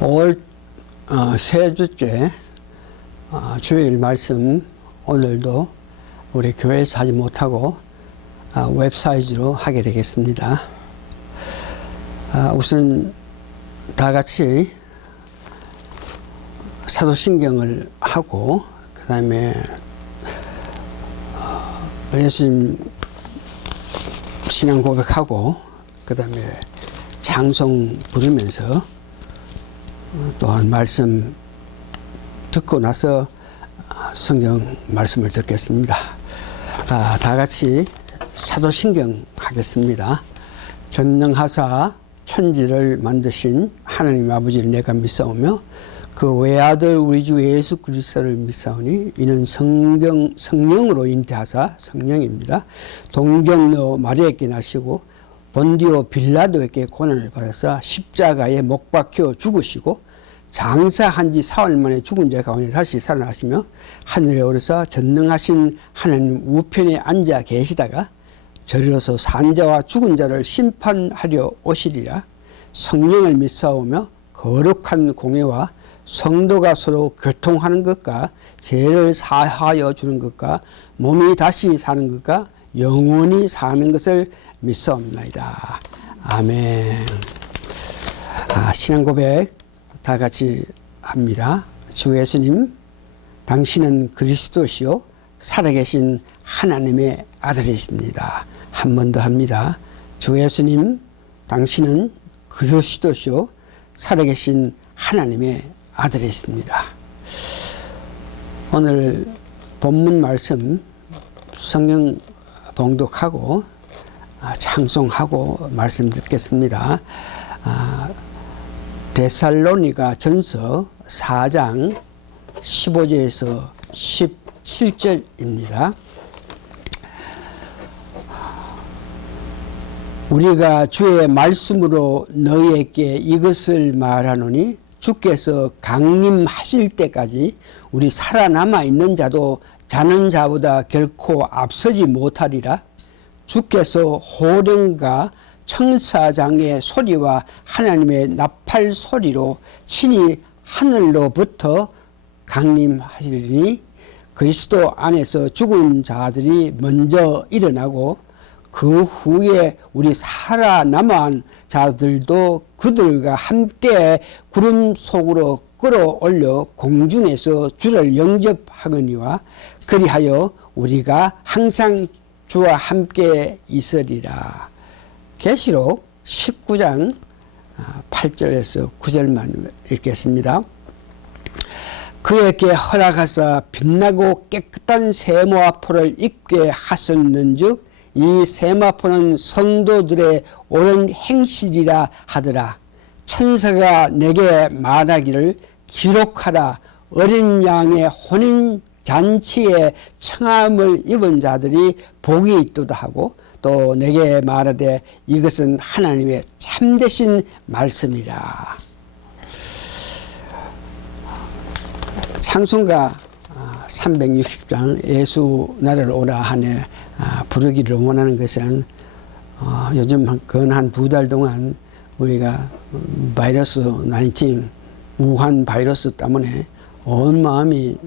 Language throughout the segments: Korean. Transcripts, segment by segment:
5월 세 주째 주일 말씀 오늘도 우리 교회에서 하지 못하고 웹사이트로 하게 되겠습니다. 우선 다 같이 사도신경을 하고 그 다음에 예수님 신앙 고백하고 그 다음에 찬송 부르면서 또한 말씀 듣고 나서 성경 말씀을 듣겠습니다. 다 같이 사도신경 하겠습니다. 전능하사 천지를 만드신 하나님 아버지를 내가 믿사오며 그 외아들 우리 주 예수 그리스도를 믿사오니 이는 성령으로 잉태하사 성령입니다. 동정녀 마리아에게 나시고 본디오 빌라도에게 고난을 받아서 십자가에 못 박혀 죽으시고 장사한 지 사흘 만에 죽은 자 가운데 다시 살아나시며 하늘에 오르사 전능하신 하나님 우편에 앉아 계시다가 저리로서 산 자와 죽은 자를 심판하려 오시리라. 성령을 믿사오며 거룩한 공회와 성도가 서로 교통하는 것과 죄를 사하여 주는 것과 몸이 다시 사는 것과 영원히 사는 것을 믿사옵나이다. 아멘. 신앙 고백 다 같이 합니다. 주 예수님, 당신은 그리스도시요 살아계신 하나님의 아들이십니다. 한 번 더 합니다. 주 예수님, 당신은 그리스도시요 살아계신 하나님의 아들이십니다. 오늘 본문 말씀 성경 봉독하고 찬송하고 말씀 듣겠습니다. 데살로니가 전서 4장 15절에서 17절입니다. 우리가 주의 말씀으로 너희에게 이것을 말하노니 주께서 강림하실 때까지 우리 살아남아 있는 자도 자는 자보다 결코 앞서지 못하리라. 주께서 호령과 청사장의 소리와 하나님의 나팔 소리로 친히 하늘로부터 강림하시리니 그리스도 안에서 죽은 자들이 먼저 일어나고 그 후에 우리 살아남은 자들도 그들과 함께 구름 속으로 끌어올려 공중에서 주를 영접하거니와 그리하여 우리가 항상 주와 함께 있으리라. 계시록 19장 8절에서 9절만 읽겠습니다. 그에게 허락하사 빛나고 깨끗한 세마포를 입게 하셨는즉 이 세마포는 성도들의 옳은 행실이라 하더라. 천사가 내게 말하기를 기록하라. 어린 양의 혼인 잔치에 청함을 입은 자들이 복이 있도다 하고 또 내게 말하되 이것은 하나님의 참되신 말씀이라. 찬송가 360장 예수 나를 오라 하네 부르기를 원하는 것은 요즘 한 2달 동안 우리가 바이러스 19 우한 바이러스 때문에 온 마음이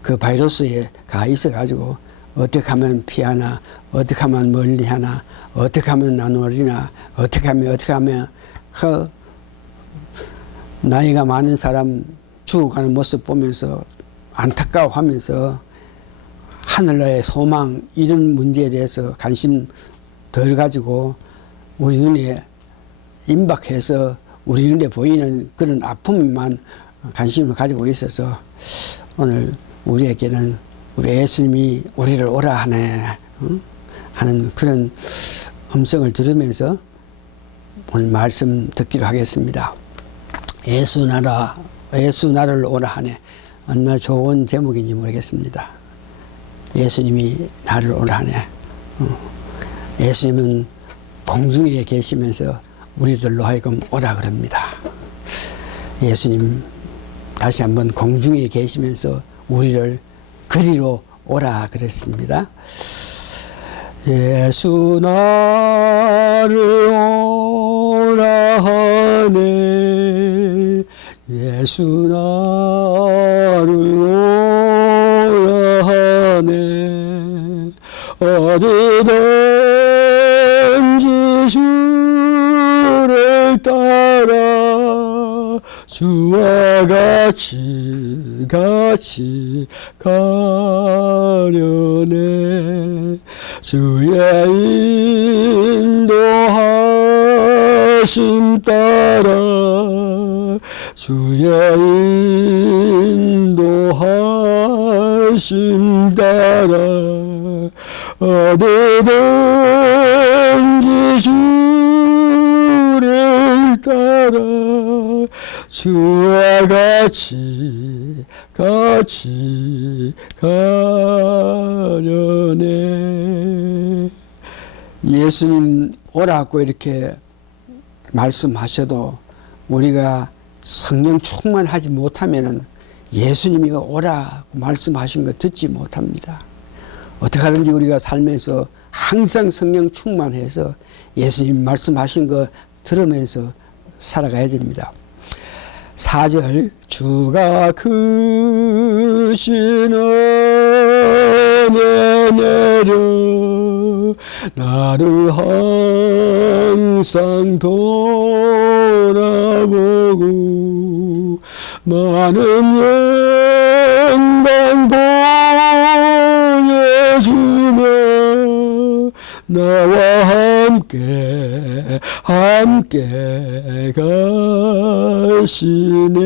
그 바이러스에 가 있어가지고 어떻게 하면 피하나, 어떻게 하면 멀리 하나, 어떻게 하면 나누리나, 어떻게 하면 그 나이가 많은 사람 죽어가는 모습 보면서 안타까워하면서 하늘나라의 소망 이런 문제에 대해서 관심 덜 가지고 우리 눈에 임박해서 우리 눈에 보이는 그런 아픔만 관심을 가지고 있어서 오늘 우리에게는 우리 예수님이 우리를 오라 하네 하는 그런 음성을 들으면서 오늘 말씀 듣기로 하겠습니다. 예수 나를 오라 하네. 얼마나 좋은 제목인지 모르겠습니다. 예수님이 나를 오라 하네. 예수님은 공중에 계시면서 우리들로 하여금 오라 그럽니다. 예수님 다시 한번 공중에 계시면서 우리를 그리로 오라 그랬습니다. 예수 나를 오라 하네 예수 나를 오라 하네. 어디든지 주를 따라 주와 같이 가려네. 주의 인도하심 따라 주의 인도하심 따라 어디든지 주를 따라 주와 같이 가려네. 예수님 오라고 이렇게 말씀하셔도 우리가 성령 충만하지 못하면은 예수님이 오라고 말씀하신 거 듣지 못합니다. 어떻게 하든지 우리가 살면서 항상 성령 충만해서 예수님 말씀하신 거 들으면서 살아가야 됩니다. 4절 주가 크신 은혜 내려 나를 항상 돌아보고 많은 영광 보여주며 나와 함께 가시네.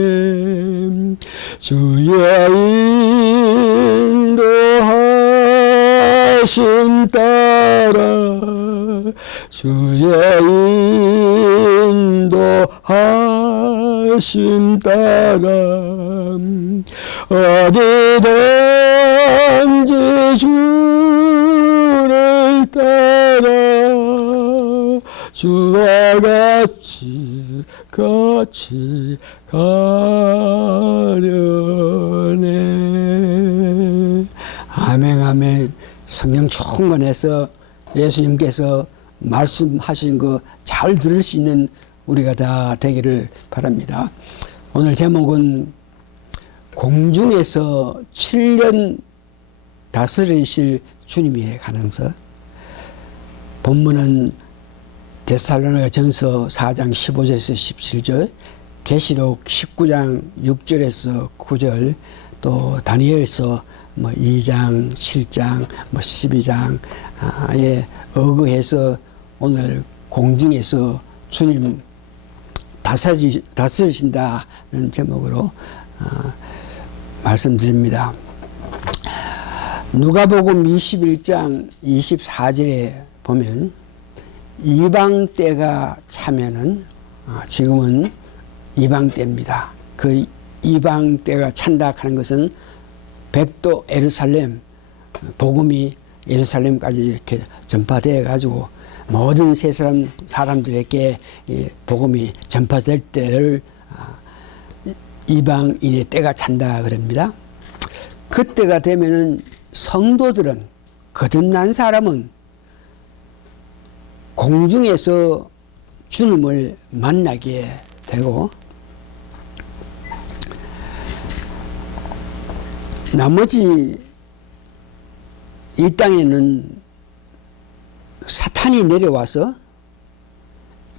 주의 인도하심 따라 주의 인도하심 따라 어디든지 주를 따라 주와 같이 가려네. 아멘 아멘. 성령 충만해서 예수님께서 말씀하신 거 잘 들을 수 있는 우리가 다 되기를 바랍니다. 오늘 제목은 공중에서 7년 다스리실 주님의 가능성. 본문은 데살로니가 전서 4장 15절에서 17절, 계시록 19장 6절에서 9절, 또 다니엘서 2장, 7장, 12장에 어거해서 오늘 공중에서 주님 다스리신다는 제목으로 말씀드립니다. 누가복음 21장 24절에 보면 이방 때가 차면은 지금은 이방 때입니다. 그 이방 때가 찬다 하는 것은 백도 예루살렘 복음이 예루살렘까지 이렇게 전파되어 가지고 모든 세 사람들에게 복음이 전파될 때를 이방인의 때가 찬다 그럽니다. 그때가 되면은 성도들은 거듭난 사람은 공중에서 주님을 만나게 되고 나머지 이 땅에는 사탄이 내려와서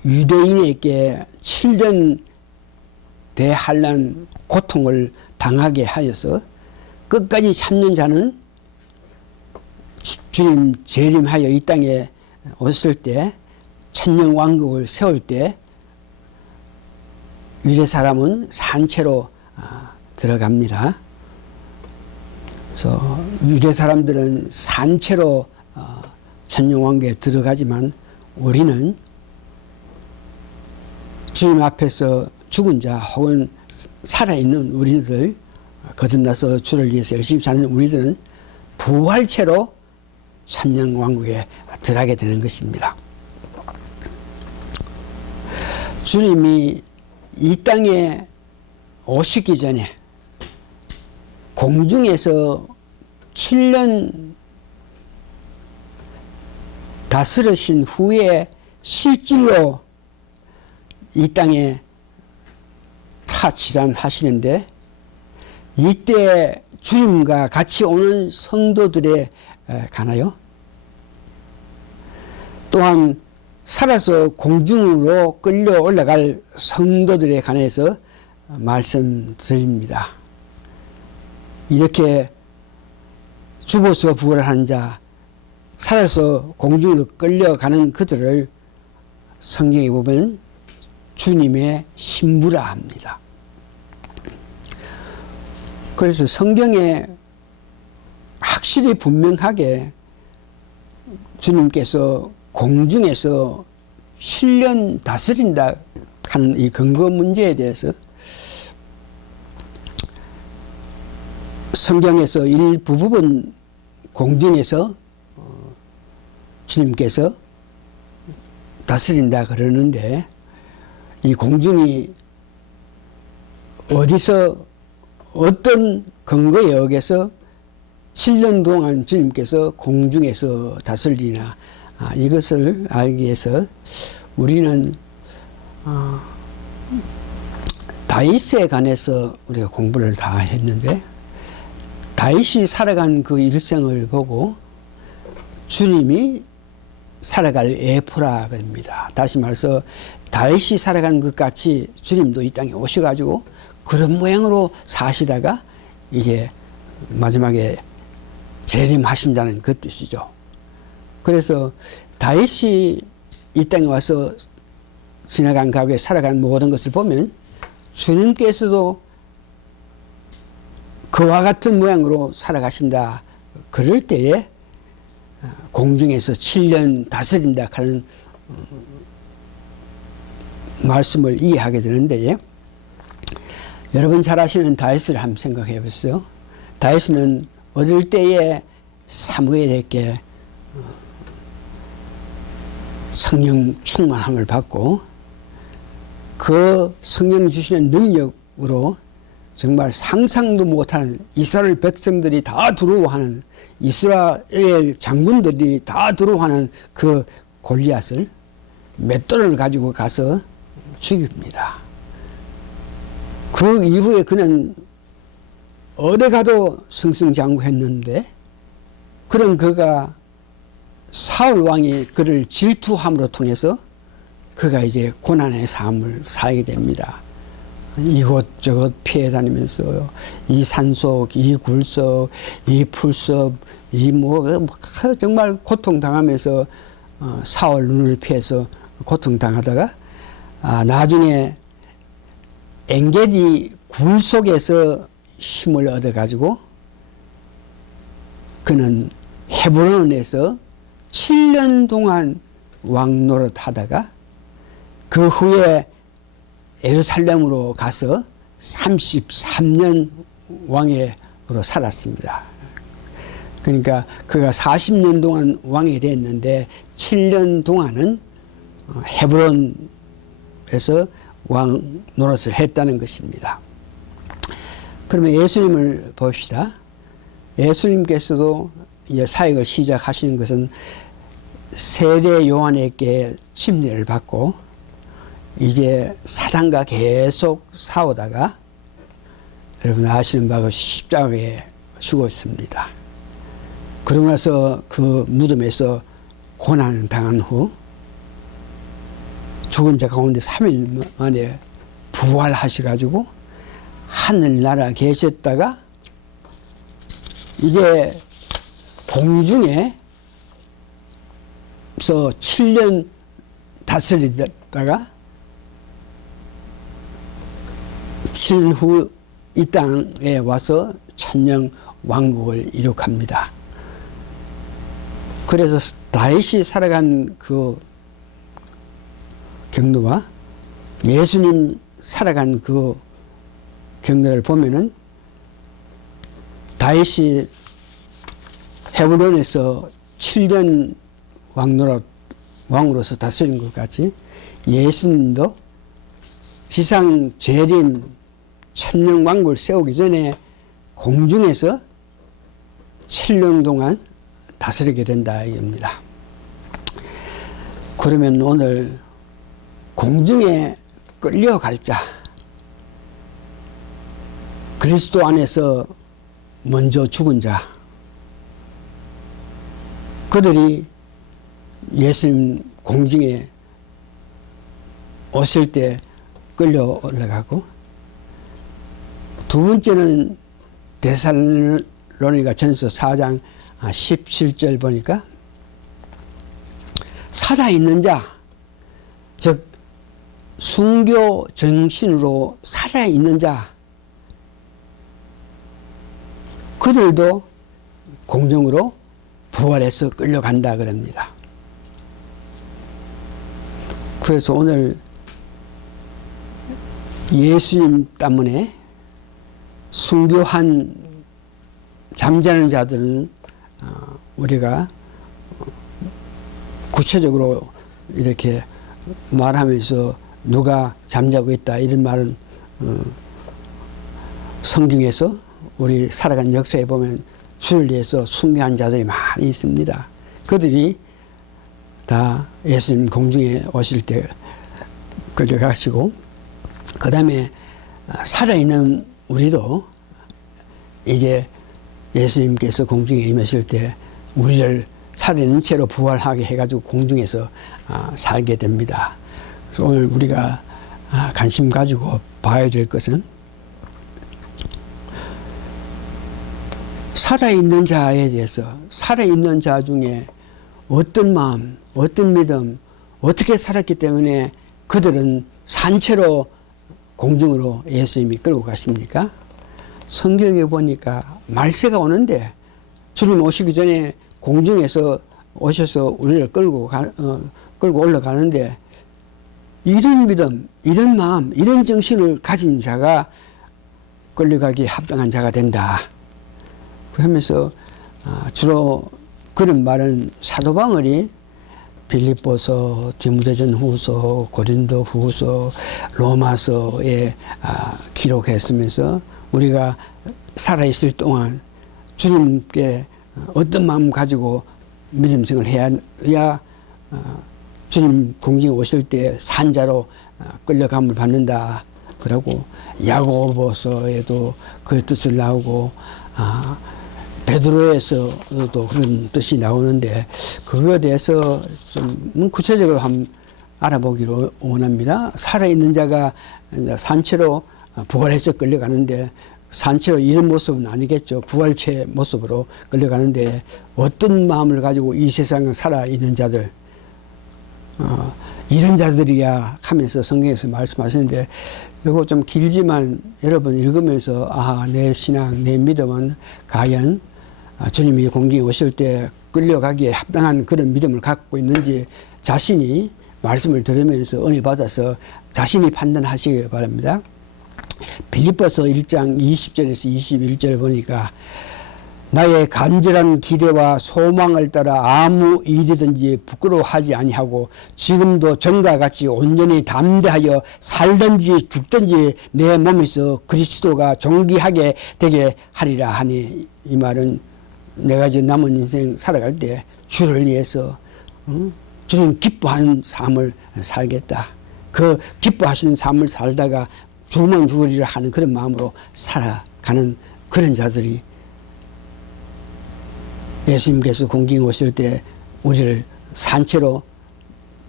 유대인에게 7년 대환란 고통을 당하게 하여서 끝까지 참는 자는 주님 재림하여 이 땅에 오실 때 천년왕국을 세울 때 유대 사람은 산채로 들어갑니다. 그래서 유대 사람들은 산채로 천년왕국에 들어가지만 우리는 주님 앞에서 죽은 자 혹은 살아있는 우리들 거듭나서 주를 위해서 열심히 사는 우리들은 부활체로 천년왕국에 들어가게 되는 것입니다. 주님이 이 땅에 오시기 전에 공중에서 7년 다스리신 후에 실질로 이 땅에 다 차치단하시는데 이때 주님과 같이 오는 성도들에 관하여 또한 살아서 공중으로 끌려 올라갈 성도들에 관해서 말씀드립니다. 이렇게 죽어서 부활한 자, 살아서 공중으로 끌려가는 그들을 성경에 보면 주님의 신부라 합니다. 그래서 성경에 확실히 분명하게 주님께서 공중에서 7년 다스린다 하는 이 근거 문제에 대해서 성경에서 일부분 공중에서 주님께서 다스린다 그러는데 이 공중이 어디서 어떤 근거에 의해서 7년 동안 주님께서 공중에서 다스리나 이것을 알기 위해서 우리는 다윗에 관해서 우리가 공부를 다 했는데 다윗이 살아간 그 일생을 보고 주님이 살아갈 에포라입니다. 다시 말해서 다윗이 살아간 것 같이 주님도 이 땅에 오셔가지고 그런 모양으로 사시다가 이제 마지막에 재림하신다는 그 뜻이죠. 그래서 다윗이 이 땅에 와서 지나간 가구에 살아간 모든 것을 보면 주님께서도 그와 같은 모양으로 살아가신다. 그럴 때에 공중에서 7년 다스린다 하는 말씀을 이해하게 되는데 여러분 잘 아시는 다윗을 한번 생각해 보세요. 다윗은 어릴 때에 사무엘에게 성령 충만함을 받고 그 성령 주시는 능력으로 정말 상상도 못하는 이스라엘 백성들이 다 두려워하는 이스라엘 장군들이 다 두려워하는 그 골리앗을 맷돌을 가지고 가서 죽입니다. 그 이후에 그는 어디 가도 승승장구했는데 그런 그가 사울 왕이 그를 질투함으로 통해서 그가 이제 고난의 삶을 살게 됩니다. 이곳저곳 피해 다니면서 이 산속, 이 굴속, 이 풀숲, 이 정말 고통당하면서 사울 눈을 피해서 고통당하다가 나중에 엥게디 굴속에서 힘을 얻어가지고 그는 헤브론에서 7년 동안 왕 노릇하다가 그 후에 예루살렘으로 가서 33년 왕으로 살았습니다. 그러니까 그가 40년 동안 왕이 됐는데 7년 동안은 헤브론에서 왕 노릇을 했다는 것입니다. 그러면 예수님을 봅시다. 예수님께서도 이제 사역을 시작하시는 것은 세례 요한에게 침례를 받고 이제 사단과 계속 싸우다가 여러분 아시는 바가 십자가에 죽었습니다. 그러고 나서 그 무덤에서 고난을 당한 후 죽은 자 가운데 3일 만에 부활하셔가지고 하늘나라 계셨다가 이제 공중에서 7년 다스리다가 7년 후 이 땅에 와서 천년 왕국을 이룩합니다. 그래서 다윗이 살아간 그 경로와 예수님 살아간 그 경로를 보면은 다윗이 헤브론에서 7년 왕으로서 다스린 것 같이 예수님도 지상 재림 천년 왕국을 세우기 전에 공중에서 7년 동안 다스리게 된다 이겁니다. 그러면 오늘 공중에 끌려갈 자, 그리스도 안에서 먼저 죽은 자, 그들이 예수님 공중에 오실 때 끌려 올라가고, 두 번째는 데살로니가 전서 4장 17절 보니까 살아있는 자, 즉 순교 정신으로 살아있는 자, 그들도 공중으로 부활해서 끌려간다 그럽니다. 그래서 오늘 예수님 때문에 순교한 잠자는 자들은 우리가 구체적으로 이렇게 말하면서 누가 잠자고 있다 이런 말은 성경에서 우리 살아간 역사에 보면 주를 위해서 순교한 자들이 많이 있습니다. 그들이 다 예수님 공중에 오실 때 끌려가시고, 그 다음에 살아있는 우리도 이제 예수님께서 공중에 임하실 때 우리를 살아있는 채로 부활하게 해가지고 공중에서 살게 됩니다. 그래서 오늘 우리가 관심 가지고 봐야 될 것은 살아있는 자에 대해서, 살아있는 자 중에 어떤 마음, 어떤 믿음, 어떻게 살았기 때문에 그들은 산채로 공중으로 예수님이 끌고 가십니까? 성경에 보니까 말세가 오는데 주님 오시기 전에 공중에서 오셔서 우리를 끌고 올라가는데, 이런 믿음, 이런 마음, 이런 정신을 가진 자가 끌려가기에 합당한 자가 된다. 그러면서 주로 그런 말은 사도 바울이 빌립보서, 디모데전 후서, 고린도 후서, 로마서에 기록했으면서 우리가 살아있을 동안 주님께 어떤 마음 가지고 믿음 생활을 해야 주님 공중에 오실 때 산자로 끌려감을 받는다. 그러고 야고보서에도 그 뜻을 나오고 베드로에서도 그런 뜻이 나오는데, 그거에 대해서 좀 구체적으로 한번 알아보기로 원합니다. 살아있는 자가 산채로 부활해서 끌려가는데, 산채로 이런 모습은 아니겠죠. 부활체 모습으로 끌려가는데 어떤 마음을 가지고 이 세상에 살아있는 자들, 이런 자들이야 하면서 성경에서 말씀하시는데, 이거 좀 길지만 여러분 읽으면서 내 신앙, 내 믿음은 과연 주님이 공중에 오실 때 끌려가기에 합당한 그런 믿음을 갖고 있는지 자신이 말씀을 들으면서 은혜 받아서 자신이 판단하시기 바랍니다. 빌립보서 1장 20절에서 21절 보니까 나의 간절한 기대와 소망을 따라 아무 일이든지 부끄러워하지 아니하고 지금도 전과 같이 온전히 담대하여 살든지 죽든지 내 몸에서 그리스도가 존귀하게 되게 하리라 하니, 이 말은 내가 이제 남은 인생 살아갈 때 주를 위해서 주님 기뻐하는 삶을 살겠다. 그 기뻐하시는 삶을 살다가 죽으면 죽으리라 하는 그런 마음으로 살아가는 그런 자들이 예수님께서 공중에 오실 때 우리를 산채로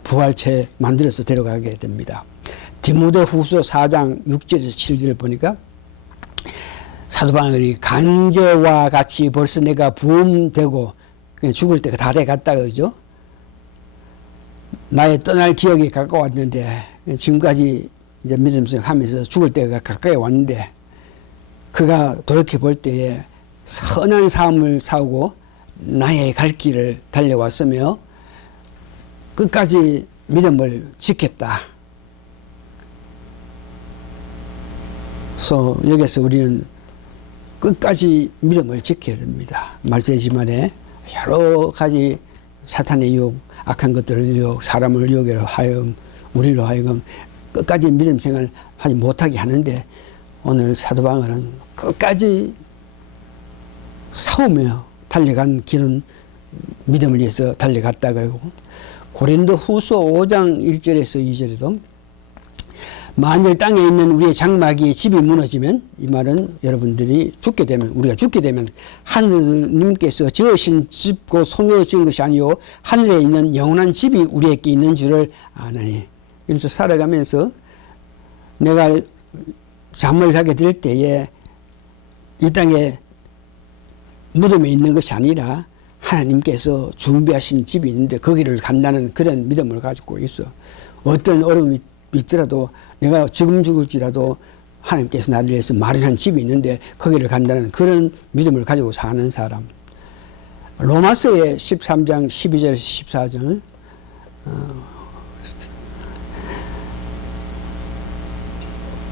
부활체 만들어서 데려가게 됩니다. 디모데 후서 4장 6절에서 7절을 보니까 사도 바울이 간제와 같이 벌써 내가 부음되고 죽을 때가 다 돼갔다 그러죠. 나의 떠날 기억이 가까웠는데, 지금까지 이제 믿음 생활하면서 죽을 때가 가까이 왔는데, 그가 돌이켜 볼 때에 선한 삶을 살고 나의 갈 길을 달려왔으며 끝까지 믿음을 지켰다. 그래서 여기서 우리는 끝까지 믿음을 지켜야 됩니다. 말세지만에 여러 가지 사탄의 유혹, 악한 것들을 유혹, 사람을 유혹으로 하여금 우리로 하여금 끝까지 믿음 생활 하지 못하게 하는데, 오늘 사도 바울은 끝까지 싸우며 달려간 길은 믿음을 위해서 달려갔다 그러고, 고린도 후서 5장 1절에서 2절에도 만일 땅에 있는 우리의 장막이 집이 무너지면, 이 말은 여러분들이 죽게 되면, 우리가 죽게 되면 하느님께서 지으신 집고 손으로 지은 것이 아니요 하늘에 있는 영원한 집이 우리에게 있는 줄을 아나니. 그래서 살아가면서 내가 잠을 자게 될 때에 이 땅에 무덤에 있는 것이 아니라 하나님께서 준비하신 집이 있는데 거기를 간다는 그런 믿음을 가지고 있어. 어떤 어려움이 있더라도 내가 지금 죽을지라도 하나님께서 나를 위해서 마련한 집이 있는데 거기를 간다는 그런 믿음을 가지고 사는 사람. 로마서의 13장 12절 14절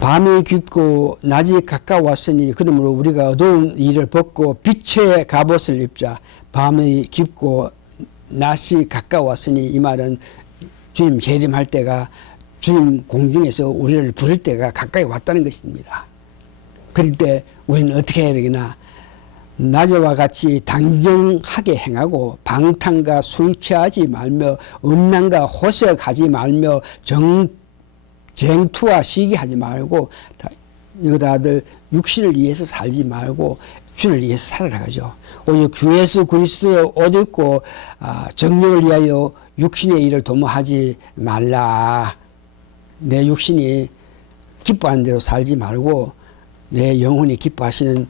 밤이 깊고 낮이 가까웠으니 그러므로 우리가 어두운 일을 벗고 빛의 갑옷을 입자. 밤이 깊고 낮이 가까웠으니 이 말은 주님 재림할 때가, 주님 공중에서 우리를 부를 때가 가까이 왔다는 것입니다. 그럴 때 우리는 어떻게 해야 되겠나? 낮에와 같이 당정하게 행하고 방탕과 술 취하지 말며 음란과 호색하지 말며 쟁투와 시기하지 말고, 이거 다들 육신을 위해서 살지 말고 주를 위해서 살아가죠. 오직 주 예수 그리스도의 옷 입고 정력을 위하여 육신의 일을 도모하지 말라. 내 육신이 기뻐하는 대로 살지 말고 내 영혼이 기뻐하시는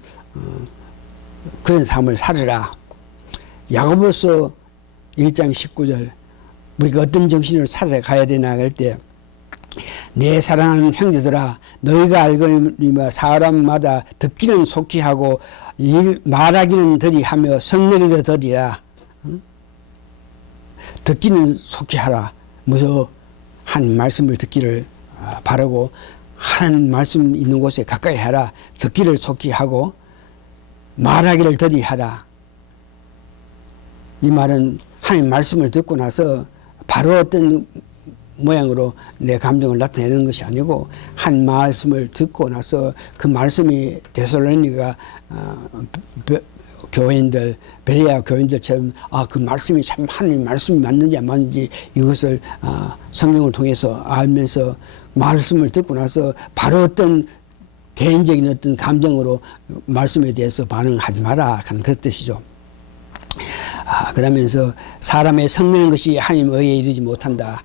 그런 삶을 살으라. 야고보서 1장 19절 우리가 어떤 정신으로 살아가야 되나 할 때, 내 사랑하는 형제들아 너희가 알거니와 사람마다 듣기는 속히 하고 말하기는 더디 하며 성내기도 더디라. 듣기는 속히 하라. 무서 한 말씀을 듣기를 바라고 한 말씀 있는 곳에 가까이 하라. 듣기를 속히 하고 말하기를 더디 하라. 이 말은 하나님 말씀을 듣고 나서 바로 어떤 모양으로 내 감정을 나타내는 것이 아니고, 한 말씀을 듣고 나서 그 말씀이 데살로니가 교회인들, 베레아 교회인들처럼 그 말씀이 참 하나님 말씀이 맞는지 안 맞는지 이것을 성경을 통해서 알면서 말씀을 듣고 나서 바로 어떤 개인적인 어떤 감정으로 말씀에 대해서 반응하지 마라 하는 그 뜻이죠. 그러면서 사람의 성내는 것이 하나님 의에 이르지 못한다.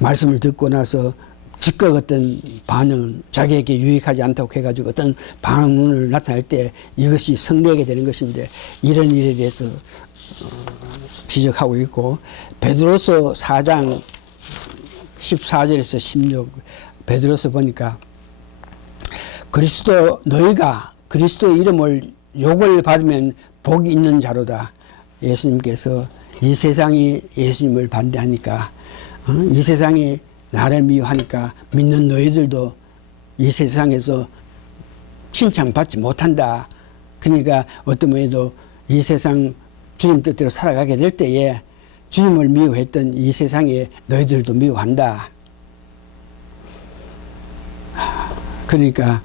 말씀을 듣고 나서 즉각 어떤 반응은 자기에게 유익하지 않다고 해가지고 어떤 반응을 나타낼 때 이것이 성내게 되는 것인데, 이런 일에 대해서 지적하고 있고, 베드로서 4장 14절에서 16 베드로서 보니까 너희가 그리스도의 이름을 욕을 받으면 복이 있는 자로다. 예수님께서 이 세상이 예수님을 반대하니까, 이 세상이 나를 미워하니까 믿는 너희들도 이 세상에서 칭찬받지 못한다. 그러니까 어떤 분도 이 세상 주님 뜻대로 살아가게 될 때에 주님을 미워했던 이 세상에 너희들도 미워한다. 그러니까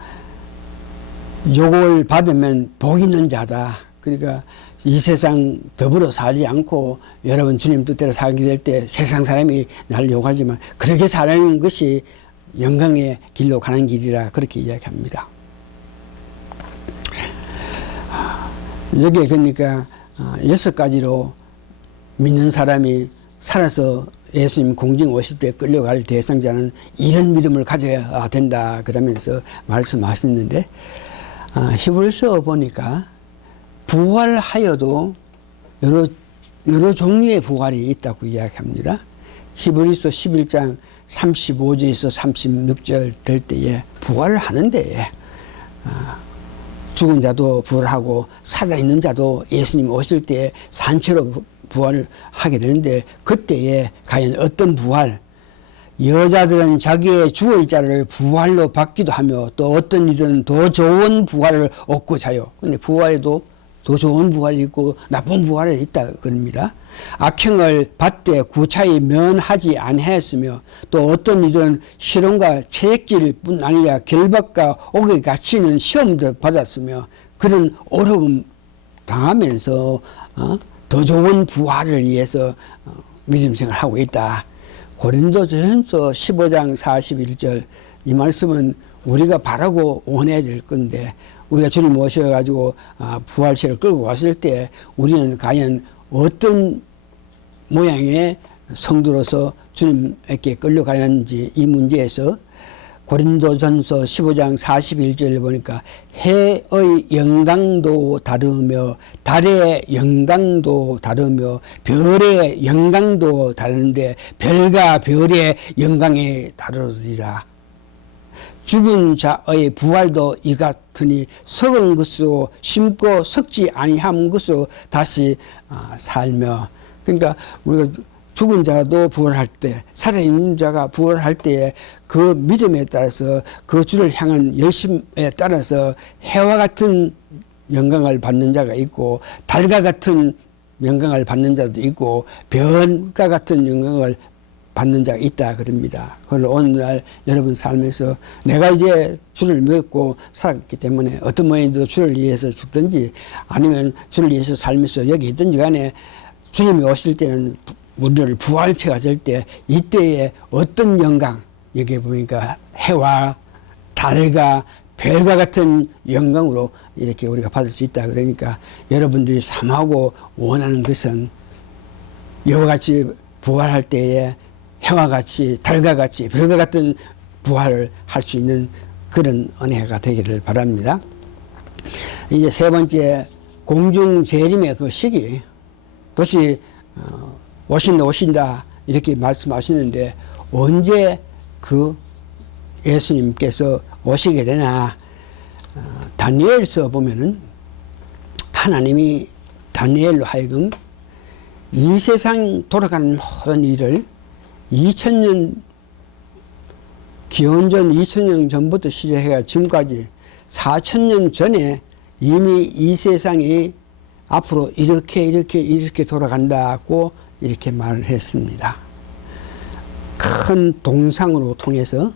욕을 받으면 복 있는 자다. 그러니까 이 세상 더불어 살지 않고 여러분 주님 뜻대로 살게 될 때 세상 사람이 나를 욕하지만 그렇게 사는 것이 영광의 길로 가는 길이라 그렇게 이야기합니다. 여기에 그러니까 6가지로 믿는 사람이 살아서 예수님 공중 오실 때 끌려갈 대상자는 이런 믿음을 가져야 된다 그러면서 말씀하셨는데, 히브리서 보니까 부활하여도 여러 종류의 부활이 있다고 이야기합니다. 히브리서 11장 35절에서 36절 될 때에 부활을 하는데, 죽은 자도 부활하고 살아있는 자도 예수님 오실 때 산채로 부활을 하게 되는데, 그때에 과연 어떤 부활? 여자들은 자기의 죽을 자를 부활로 받기도 하며 또 어떤 이들은 더 좋은 부활을 얻고자 하요. 근데 부활에도 더 좋은 부활이 있고 나쁜 부활이 있다 그럽니다. 악행을 받되 구차히 면하지 아니하였으며 또 어떤 이들은 실험과 채찍질뿐 아니라 결박과 옥에 갇히는 시험도 받았으며 그런 어려움 당하면서 더 좋은 부활을 위해서 믿음 생활을 하고 있다. 고린도전서 15장 41절 이 말씀은 우리가 바라고 원해야 될 건데 우리가 주님 모셔가지고 부활체를 끌고 갔을 때 우리는 과연 어떤 모양의 성도로서 주님에게 끌려가는지 이 문제에서 고린도전서 15장 41절을 보니까 해의 영광도 다르며 달의 영광도 다르며 별의 영광도 다른데 별과 별의 영광이 다르리라. 죽은 자의 부활도 이 같으니 썩은 것으로 심고 썩지 아니한 것으로 다시 살며. 그러니까 우리가 죽은 자도 부활할 때, 살아있는 자가 부활할 때에 그 믿음에 따라서 그 주를 향한 열심에 따라서 해와 같은 영광을 받는 자가 있고 달과 같은 영광을 받는 자도 있고 별과 같은 영광을 받는 자가 있다 그럽니다. 그걸 오늘날 여러분 삶에서 내가 이제 주를 믿고 살았기 때문에 어떤 모양이든 주를 위해서 죽든지 아니면 주를 위해서 살면서 여기 있든지 간에 주님이 오실 때는 우리를 부활체가 될 때 이때에 어떤 영광, 여기 보니까 해와 달과 별과 같은 영광으로 이렇게 우리가 받을 수 있다. 그러니까 여러분들이 삼하고 원하는 것은 이와 같이 부활할 때에 해와 같이 달과 같이 별과 같은 부활을 할 수 있는 그런 은혜가 되기를 바랍니다. 이제 세 번째 공중 재림의 그 시기, 도시 오신다 이렇게 말씀하시는데 언제 그 예수님께서 오시게 되나. 다니엘서 보면은 하나님이 다니엘로 하여금 이 세상 돌아가는 모든 일을 2000년 기원전 2000년 전부터 시작해가 지금까지 4000년 전에 이미 이 세상이 앞으로 이렇게 돌아간다고 이렇게 말을 했습니다. 큰 동상으로 통해서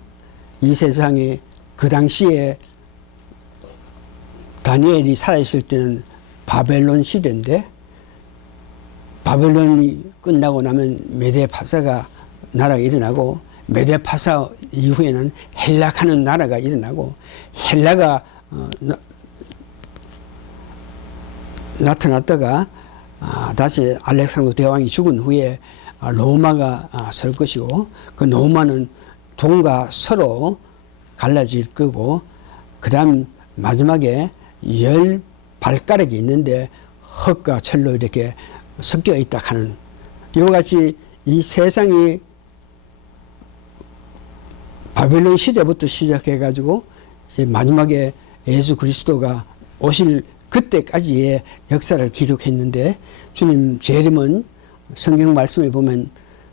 이 세상이 그 당시에 다니엘이 살아있을 때는 바벨론 시대인데 바벨론이 끝나고 나면 메데파사가 나라가 일어나고 메데파사 이후에는 헬라하는 나라가 일어나고 헬라가 나타났다가 다시 알렉산더 대왕이 죽은 후에 로마가 설 것이고 그 로마는 동과 서로 갈라질 거고 그 다음 마지막에 10발가락이 있는데 흙과 철로 이렇게 섞여 있다 하는 이와 같이 이 세상이 바벨론 시대부터 시작해 가지고 이제 마지막에 예수 그리스도가 오실 그때까지의 역사를 기록했는데 주님 재림은 성경 말씀에 보면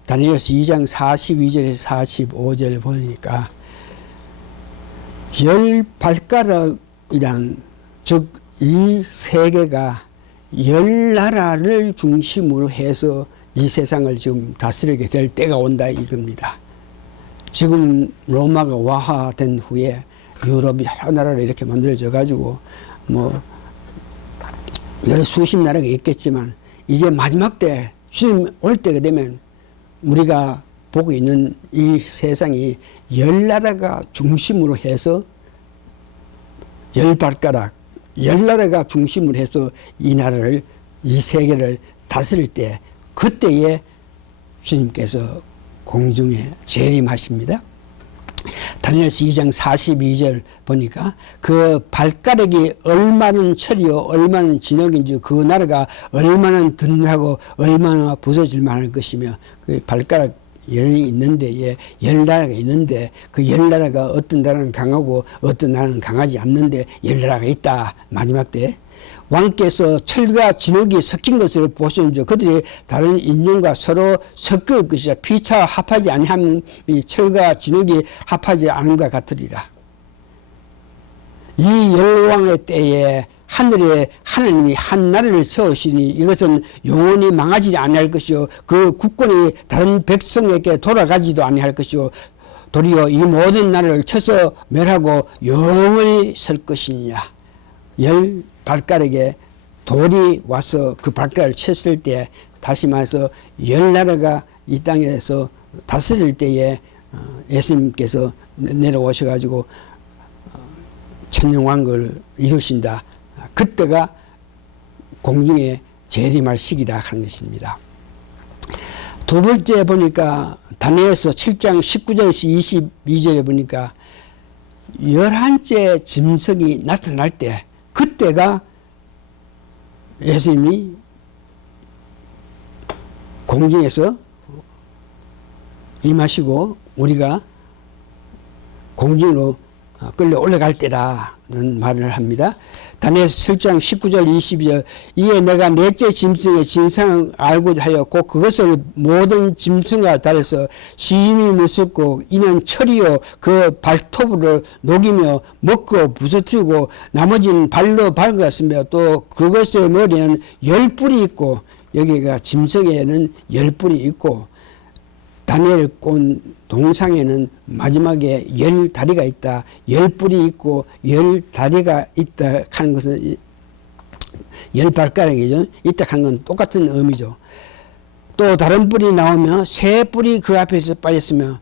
다니엘서 2장 42절에서 45절 보니까 10발가락이란 즉 이 세계가 10나라를 중심으로 해서 이 세상을 지금 다스리게 될 때가 온다 이겁니다. 지금 로마가 와하된 후에 유럽이 여러 나라로 이렇게 만들어져 가지고 뭐 여러 수십 나라가 있겠지만 이제 마지막 때 주님 올 때가 되면 우리가 보고 있는 이 세상이 10나라가 중심으로 해서 10발가락 10나라가 중심으로 해서 이 나라를 이 세계를 다스릴 때 그때에 주님께서 공중에 재림하십니다. 다니엘서 2장 42절 보니까 그 발가락이 얼마나 철이요 얼마나 진흙인지 그 나라가 얼마나 든든하고 얼마나 부서질 만할 것이며 그 발가락 열이 있는데 10나라가 있는데 그 10나라가 어떤 나라는 강하고 어떤 나라는 강하지 않는데 10나라가 있다. 마지막 때 왕께서 철과 진흙이 섞인 것을 보시는지 그들이 다른 인종과 서로 섞일 것이라 피차 합하지 아니함이 철과 진흙이 합하지 않음과 같으리라. 이 열왕의 때에 하늘에 하나님이 한 나라를 세우시니 이것은 영원히 망하지 아니할 것이요 그 국권이 다른 백성에게 돌아가지도 아니할 것이요 도리어 이 모든 나라를 쳐서 멸하고 영원히 설 것이니라. 10발가락에 돌이 와서 그 발가락을 쳤을 때 다시 말해서 10나라가 이 땅에서 다스릴 때에 예수님께서 내려오셔가지고 천년왕국을 이루신다. 그때가 공중에 재림할 시기라 하는 것입니다. 두 번째 보니까 다니엘서 7장 19절에서 22절에 보니까 11째 짐승이 나타날 때 그때가 예수님이 공중에서 임하시고 우리가 공중으로 끌려 올라갈 때라는 말을 합니다. 다니엘서 7장 19절 22절 이에 내가 넷째 짐승의 진상을 알고자 하였고 그것을 모든 짐승과 다르서 심히 무섭고 이는 철이요 그 발톱으로 녹이며 먹고 부서뜨리고 나머지는 발로 밟았으며 또 그것의 머리는 10뿔이 있고 여기가 짐승에는 10뿔이 있고 다니엘 꼰 동상에는 마지막에 10다리가 있다. 10뿔이 있고 10다리가 있다 하는 것은 10발가락이죠. 있다 하는 건 똑같은 의미죠. 또 다른 뿔이 나오면 세 뿔이 그 앞에서 빠졌으며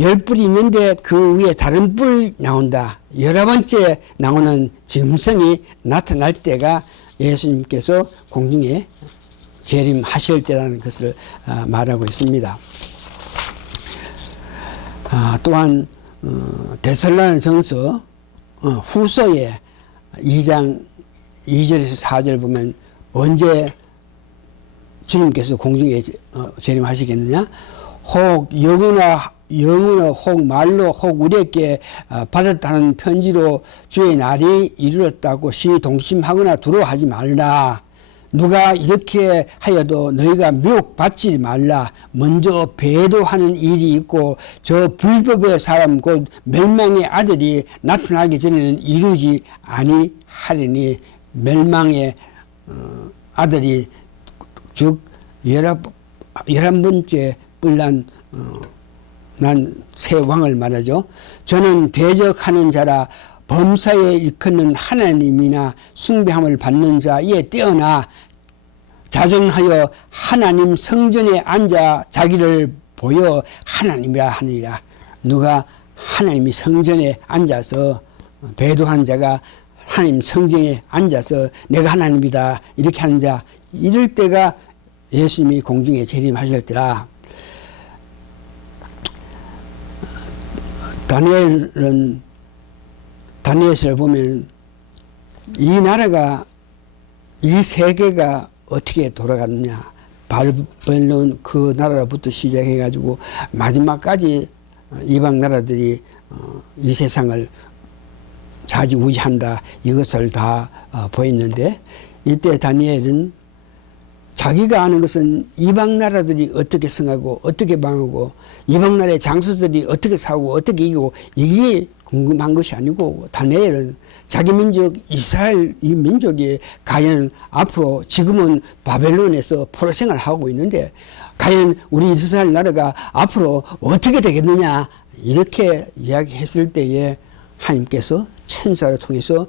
10뿔이 있는데 그 위에 다른 뿔 나온다. 11번째 나오는 짐승이 나타날 때가 예수님께서 공중에 재림하실 때라는 것을 말하고 있습니다. 또한 데살로니가전서 후서에 2장 2절에서 4절 보면 언제 주님께서 공중에 재림하시겠느냐? 혹 영으로 혹 말로 혹 우리에게 받았다는 편지로 주의 날이 이르렀다고 시동심하거나 두려워하지 말라. 누가 이렇게 하여도 너희가 미혹받지 말라. 먼저 배도하는 일이 있고 저 불법의 사람 곧 멸망의 아들이 나타나기 전에는 이루지 아니하리니 멸망의 아들이 즉 11번째 뿔난 난 새 왕을 말하죠. 저는 대적하는 자라 범사에 일컫는 하나님이나 숭배함을 받는 자에 뛰어나 자존하여 하나님 성전에 앉아 자기를 보여 하나님이라 하느니라. 누가 하나님이 성전에 앉아서 배도한 자가 하나님 성전에 앉아서 내가 하나님이다 이렇게 하는 자 이럴 때가 예수님이 공중에 재림하실 때라. 다니엘서를 보면 이 나라가 이 세계가 어떻게 돌아갔느냐. 바벨론 그 나라로부터 시작해 가지고 마지막까지 이방 나라들이 이 세상을 좌지우지한다 이것을 다 보였는데 이때 다니엘은 자기가 아는 것은 이방 나라들이 어떻게 승하고 어떻게 망하고 이방 나라의 장수들이 어떻게 싸우고 어떻게 이기고 이게 궁금한 것이 아니고 다니엘은 자기 민족 이스라엘 이 민족이 과연 앞으로 지금은 바벨론에서 포로 생활하고 있는데 과연 우리 이스라엘 나라가 앞으로 어떻게 되겠느냐 이렇게 이야기했을 때에 하나님께서 천사를 통해서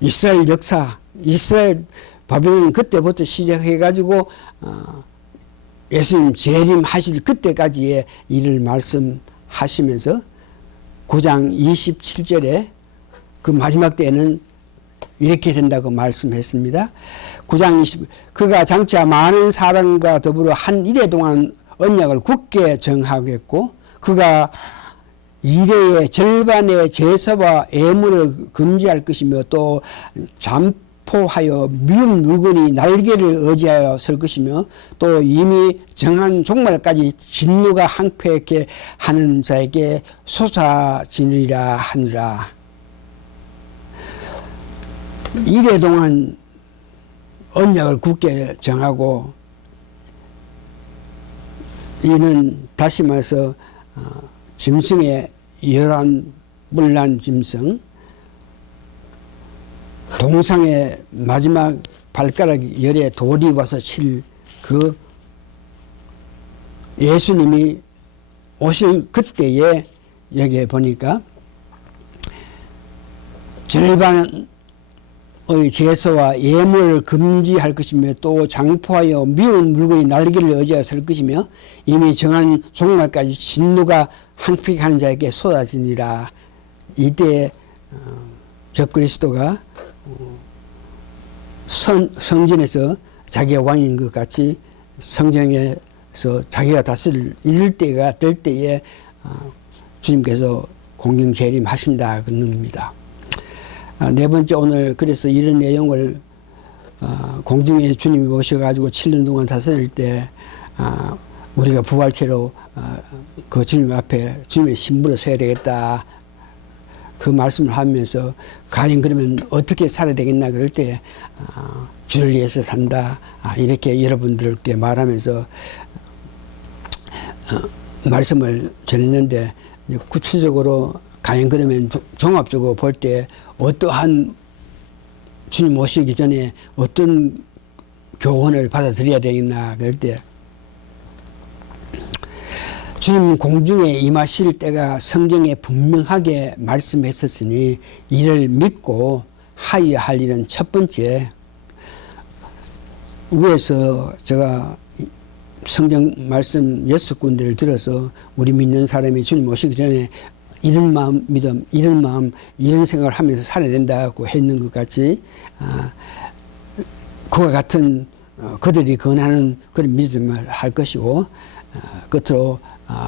이스라엘 역사 이스라엘 바벨론 그때부터 시작해가지고 예수님 재림하실 그때까지의 일을 말씀하시면서 9장 27절에 그 마지막 때에는 이렇게 된다고 말씀했습니다. 9장 20 그가 장차 많은 사람과 더불어 한 이래 동안 언약을 굳게 정하겠고 그가 이래의 절반의 제사와 예물을 금지할 것이며 또 포하여 미운 물건이 날개를 의지하여 설 것이며 또 이미 정한 종말까지 진노가 항폐케 하는 자에게 솟아지느리라 하느라. 이래 동안 언약을 굳게 정하고 이는 다시 말해서 짐승의 11뿔난 짐승 동상의 마지막 발가락 열에 돌이 와서 칠 그 예수님이 오실 그때에 여기에 보니까 절반 제사와 예물을 금지할 것이며 또 장포하여 미운 물건이 날개를 의지하여 설 것이며 이미 정한 종말까지 진노가 항픽하는 자에게 쏟아지니라. 이때 적그리스도가 성전에서 자기가 왕인 것 같이 성전에서 자기가 다스릴 이럴 때가 될 때에 주님께서 공경 재림하신다 그런 겁니다. 네 번째, 오늘 그래서 이런 내용을 공중에 주님이 오셔가지고 7년 동안 다스릴 때 우리가 부활체로 그 주님 앞에 주님의 신부로 서야 되겠다 그 말씀을 하면서 과연 그러면 어떻게 살아야 되겠나 그럴 때 주를 위해서 산다 이렇게 여러분들께 말하면서 말씀을 전했는데 구체적으로 과연 그러면 종합적으로 볼 때 어떠한 주님 오시기 전에 어떤 교훈을 받아들여야 되겠나 그럴 때 주님 공중에 임하실 때가 성경에 분명하게 말씀했었으니 이를 믿고 하여야 할 일은 첫 번째, 위에서 제가 성경 말씀 6군데를 들어서 우리 믿는 사람이 주님 오시기 전에 이런 마음, 믿음, 이런 마음, 이런 생각을 하면서 살아야 된다고 했는 것 같이 그와 같은 그들이 권하는 그런 믿음을 할 것이고 끝으로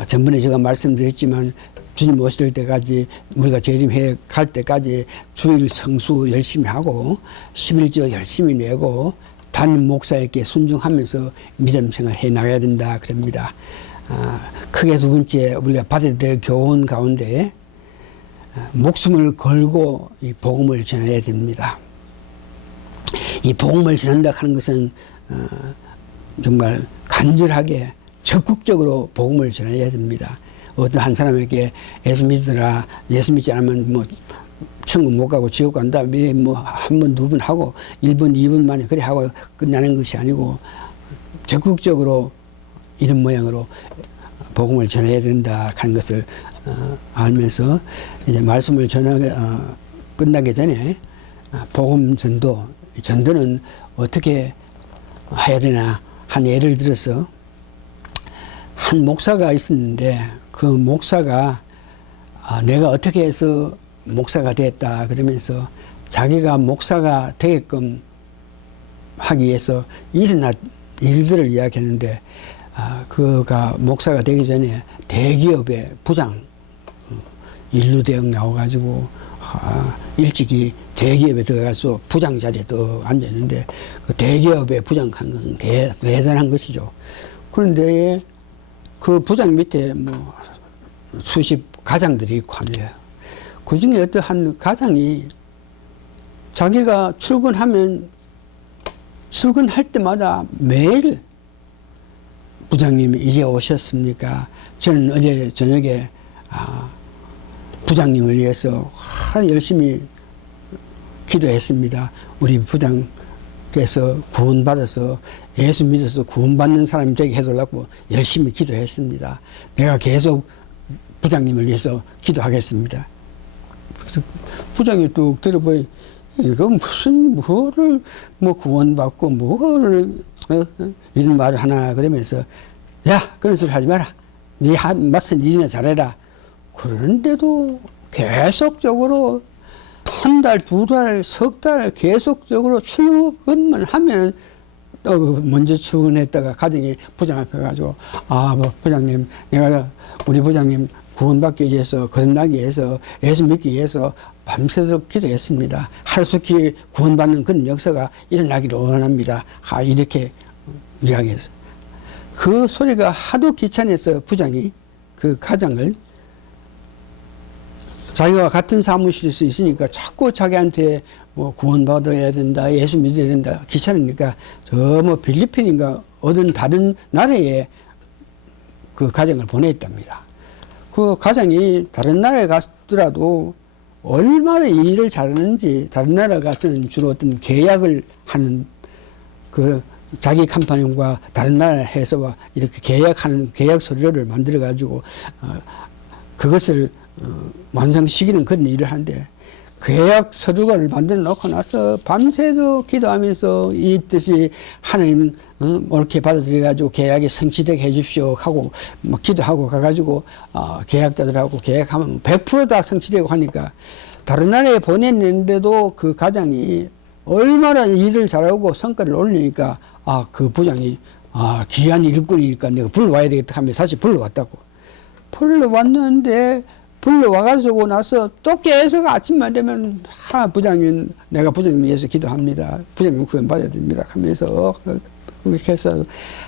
전번에 제가 말씀드렸지만 주님 오실 때까지 우리가 재림해 갈 때까지 주일 성수 열심히 하고 11조 열심히 내고 담임 목사에게 순종하면서 믿음 생활 해 나가야 된다 그럽니다. 크게 두 번째 우리가 받아야 될 교훈 가운데 목숨을 걸고 이 복음을 전해야 됩니다. 이 복음을 전한다 하는 것은 정말 간절하게 적극적으로 복음을 전해야 됩니다. 어떤 한 사람에게 예수 믿으라, 예수 믿지 않으면 뭐 천국 못 가고 지옥 간다, 뭐 한 번, 두 번 하고 1분, 2분 만에 그래 하고 끝나는 것이 아니고 적극적으로 이런 모양으로 복음을 전해야 된다 하는 것을 알면서 이제 말씀을 끝나기 전에 복음 전도는 어떻게 해야 되나 한 예를 들어서 한 목사가 있었는데 그 목사가 내가 어떻게 해서 목사가 됐다 그러면서 자기가 목사가 되게끔 하기 위해서 일어난 일들을 이야기했는데 그가 목사가 되기 전에 대기업의 부장 인류대학 나와가지고 일찍이 대기업에 들어가서 부장 자리에 또 앉았는데 그 대기업의 부장하는 것은 대단한 것이죠. 그런데 그 부장 밑에 뭐 수십 가장들이 있고 하네요. 그 중에 어떤 한 가장이 자기가 출근할 때마다 매일 부장님이 이제 오셨습니까? 저는 어제 저녁에 부장님을 위해서 열심히 기도했습니다. 우리 부장께서 구원받아서 예수 믿어서 구원받는 사람이 되게 해달라고 열심히 기도했습니다. 내가 계속 부장님을 위해서 기도하겠습니다. 그래서 부장이 뚝 들어보니 이거 뭐를 구원받고 이런 말을 하나 그러면서 야 그런 소리 하지 마라. 네 맡은 일이나 잘해라. 그런데도 계속적으로 한 달, 두 달, 석 달 계속적으로 출근만 하면 먼저 출근했다가 가정이 부장 앞에 가지고 부장님 내가 우리 부장님 구원받기 위해서 거듭나기 위해서 예수 믿기 위해서 밤새도록 기도했습니다. 하루속히 구원받는 그런 역사가 일어나기를 원합니다. 이렇게 이야기했어요. 그 소리가 하도 귀찮아서 부장이 그 가장을 자기와 같은 사무실에서 있으니까 자꾸 자기한테 뭐 구원받아야 된다, 예수 믿어야 된다, 귀찮으니까 저 뭐 필리핀인가 어떤 다른 나라에 그 가장을 보냈답니다. 그 가장이 다른 나라에 갔더라도 얼마나 일을 잘하는지 다른 나라 가서는 주로 어떤 계약을 하는 그 자기 컴퍼니와 다른 나라에서 이렇게 계약하는 계약 서류를 만들어 가지고 그것을 완성시키는 그런 일을 하는데 계약 서류를 만들어 놓고 나서 밤새도 기도하면서 이 뜻이 하나님 옳게 받아들여가지고 계약이 성취되게 해주십시오 하고 뭐 기도하고 가가지고 계약자들하고 계약하면 100%다 성취되고 하니까 다른 나라에 보냈는데도 그 가장이 얼마나 일을 잘하고 성과를 올리니까 그 부장이 귀한 일꾼이니까 내가 불러와야 되겠다 하며 다시 불러왔다고. 불러왔는데 불러와가지고 나서 또 계속 아침만 되면 부장님 내가 부장님 위해서 기도합니다. 부장님 구원받아야 됩니다 하면서 그렇게 해서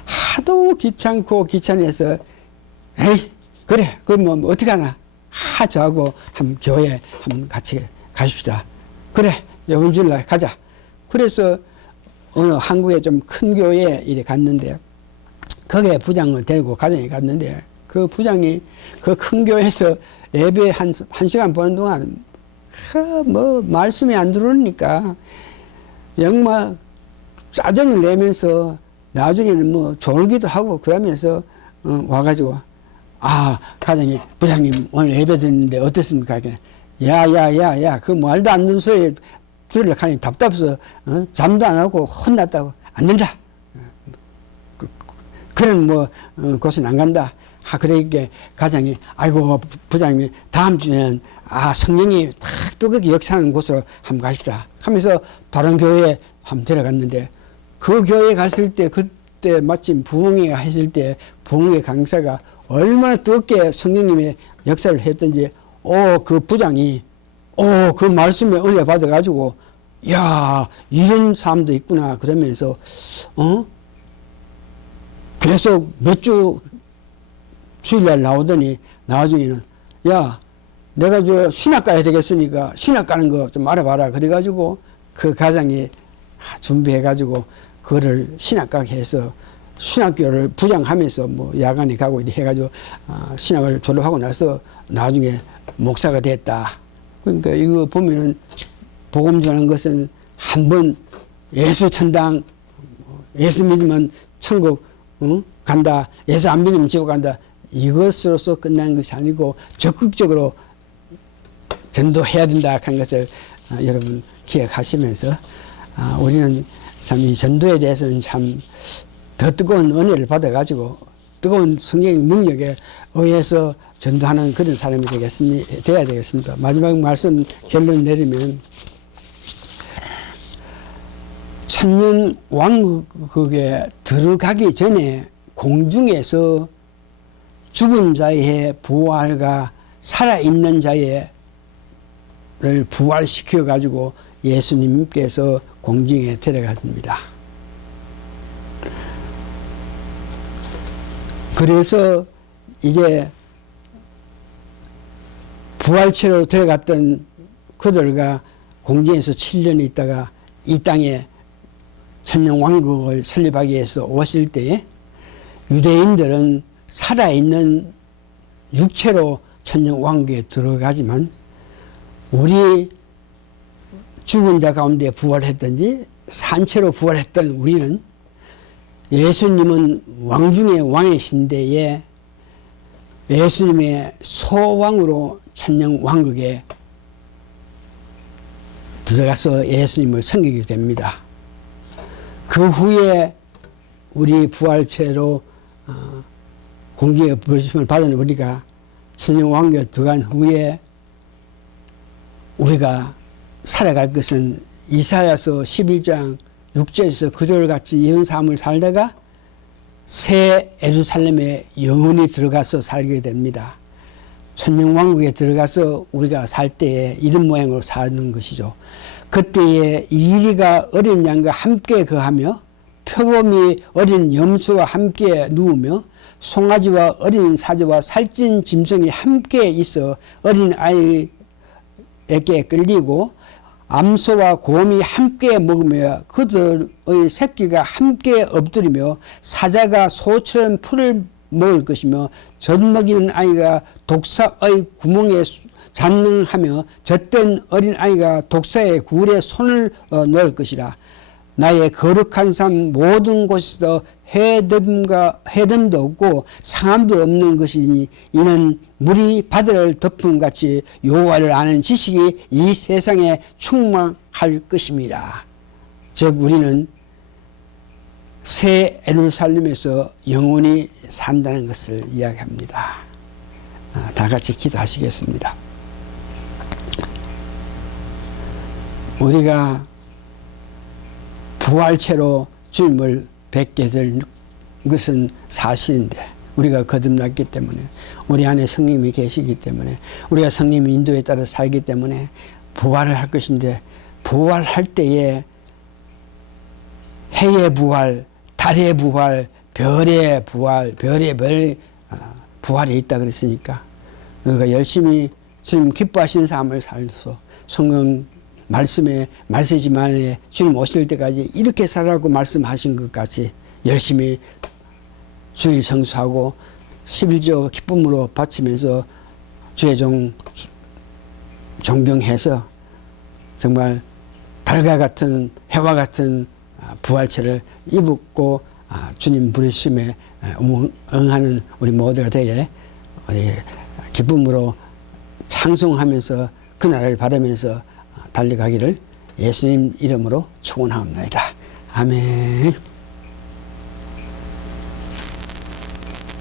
하도 귀찮아서 에이 그래 그럼 뭐 어떻게 하나 저하고 한 교회 한번 같이 가십시다. 그래 이번 주일날 가자. 그래서 어느 한국에 좀 큰 교회에 이래 갔는데 거기에 부장을 데리고 가정에 갔는데 그 부장이 그 큰 교회에서 예배 한 시간 보는 동안 뭐 말씀이 안 들어오니까 정말 짜증을 내면서 나중에는 뭐 졸기도 하고 그러면서 와가지고 가장이 부장님 오늘 예배 드리는데 어떻습니까? 야야야야 그 말도 안 되는 소리 들으려고 하니 답답해서 잠도 안 하고 혼났다고. 안 된다. 그런 뭐 곳은 안 간다. 그러니까 가장이 아이고 부장님이 다음 주에는 성령이 탁 뜨겁게 역사하는 곳으로 한번 가십시다 하면서 다른 교회에 한번 데려갔는데 그 교회에 갔을 때 그때 마침 부흥회가 했을 때 부흥회 강사가 얼마나 뜨겁게 성령님의 역사를 했던지 그 부장이 그 말씀에 은혜 받아가지고 야 이런 사람도 있구나 그러면서 계속 몇 주 주일날 나오더니 나중에는 야 내가 저 신학 가야 되겠으니까 신학 가는 거 좀 알아봐라 그래가지고 그 가장이 준비해가지고 그거를 신학 가게 해서 신학교를 부장하면서 뭐 야간에 가고 이렇게 해가지고 신학을 졸업하고 나서 나중에 목사가 됐다. 그러니까 이거 보면은 복음 전하는 것은 한번 예수 천당 예수 믿으면 천국 간다. 예수 안 믿으면 지옥 간다. 이것으로서 끝난 것이 아니고 적극적으로 전도해야 된다 하는 것을 여러분 기억하시면서 우리는 참 이 전도에 대해서는 참 더 뜨거운 은혜를 받아가지고 뜨거운 성령의 능력에 의해서 전도하는 그런 사람이 되어야 되겠습니다. 마지막 말씀 결론 내리면 천년 왕국에 들어가기 전에 공중에서 죽은 자의 부활과 살아있는 자를 부활시켜 가지고 예수님께서 공중에 데려갔습니다. 그래서 이제 부활체로 데려갔던 그들과 공중에서 7년 있다가 이 땅에 천년 왕국을 설립하기 위해서 오실 때에 유대인들은 살아있는 육체로 천년 왕국에 들어가지만 우리 죽은 자 가운데 부활했든지 산채로 부활했던 우리는 예수님은 왕 중에 왕이신 데에 예수님의 소왕으로 천년 왕국에 들어가서 예수님을 섬기게 됩니다. 그 후에 우리 부활체로 공중에 부르심을 받은 우리가 천년 왕국에 들어간 후에 우리가 살아갈 것은 이사야서 11장 6절에서 그들같이 이런 삶을 살다가 새 예루살렘에 영원히 들어가서 살게 됩니다. 천년 왕국에 들어가서 우리가 살 때에 이런 모양으로 사는 것이죠. 그때에 이리가 어린 양과 함께 거하며 표범이 어린 염소와 함께 누우며 송아지와 어린 사자와 살찐 짐승이 함께 있어 어린 아이에게 끌리고 암소와 곰이 함께 먹으며 그들의 새끼가 함께 엎드리며 사자가 소처럼 풀을 먹을 것이며 젖먹이는 아이가 독사의 구멍에 잔능하며 젖된 어린 아이가 독사의 굴에 손을 넣을 것이라. 나의 거룩한 삶 모든 곳에서 해됨도 없고 상함도 없는 것이니 이는 물이 바다를 덮음같이 여호와를 아는 지식이 이 세상에 충만할 것입니다. 즉 우리는 새 예루살렘에서 영원히 산다는 것을 이야기합니다. 다 같이 기도하시겠습니다. 우리가 부활체로 주님을 뵙게 될 것은 사실인데 우리가 거듭났기 때문에 우리 안에 성령님이 계시기 때문에 우리가 성령님의 인도에 따라 살기 때문에 부활을 할 것인데 부활할 때에 해의 부활, 달의 부활, 별의 부활, 별의 부활이 있다 그랬으니까 우리가 열심히 주님 기뻐하시는 삶을 살서 성령 말씀에 말씀지만에 주님 오실 때까지 이렇게 살라고 말씀하신 것 같이 열심히 주일 성수하고 11조 기쁨으로 바치면서 주의 존경해서 정말 달과 같은 해와 같은 부활체를 입고 주님 부르심에 응하는 우리 모두가 되게 우리 기쁨으로 찬송하면서 그날을 바라면서 달려가기를 예수님 이름으로 축원합니다. 아멘.